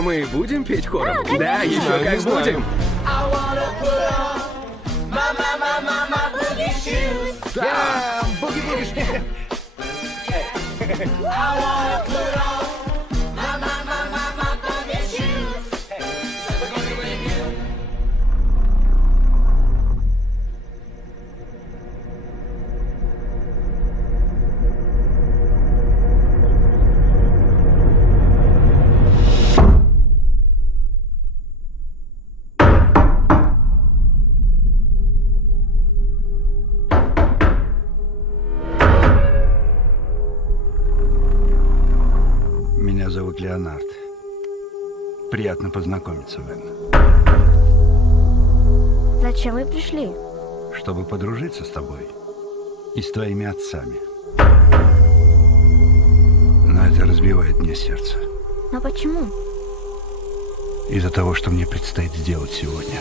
А мы будем петь хором? Да, конечно. Да, еще Не как знаю. будем. Да, буги-буги. Меня зовут Леонард. Приятно познакомиться, Вен. Зачем вы пришли? Чтобы подружиться с тобой и с твоими отцами. Но это разбивает мне сердце. Но почему? Из-за того, что мне предстоит сделать сегодня.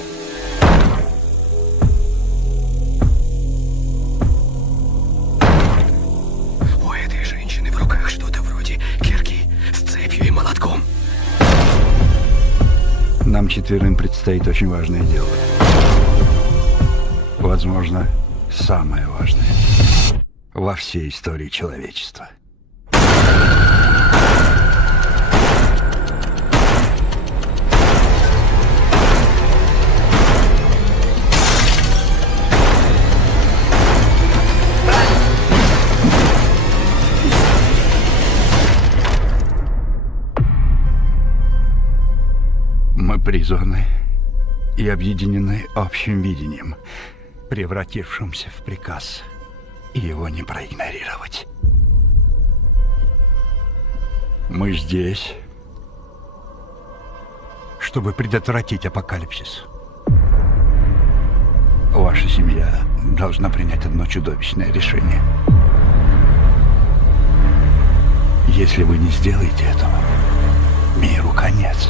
У этой женщины в руках что-то вроде кирки с цепью и молотком. Нам четверым предстоит очень важное дело. Возможно, самое важное во всей истории человечества. Мы призваны и объединены общим видением, превратившимся в приказ, и его не проигнорировать. Мы здесь, чтобы предотвратить апокалипсис. Ваша семья должна принять одно чудовищное решение. Если вы не сделаете этого, миру конец.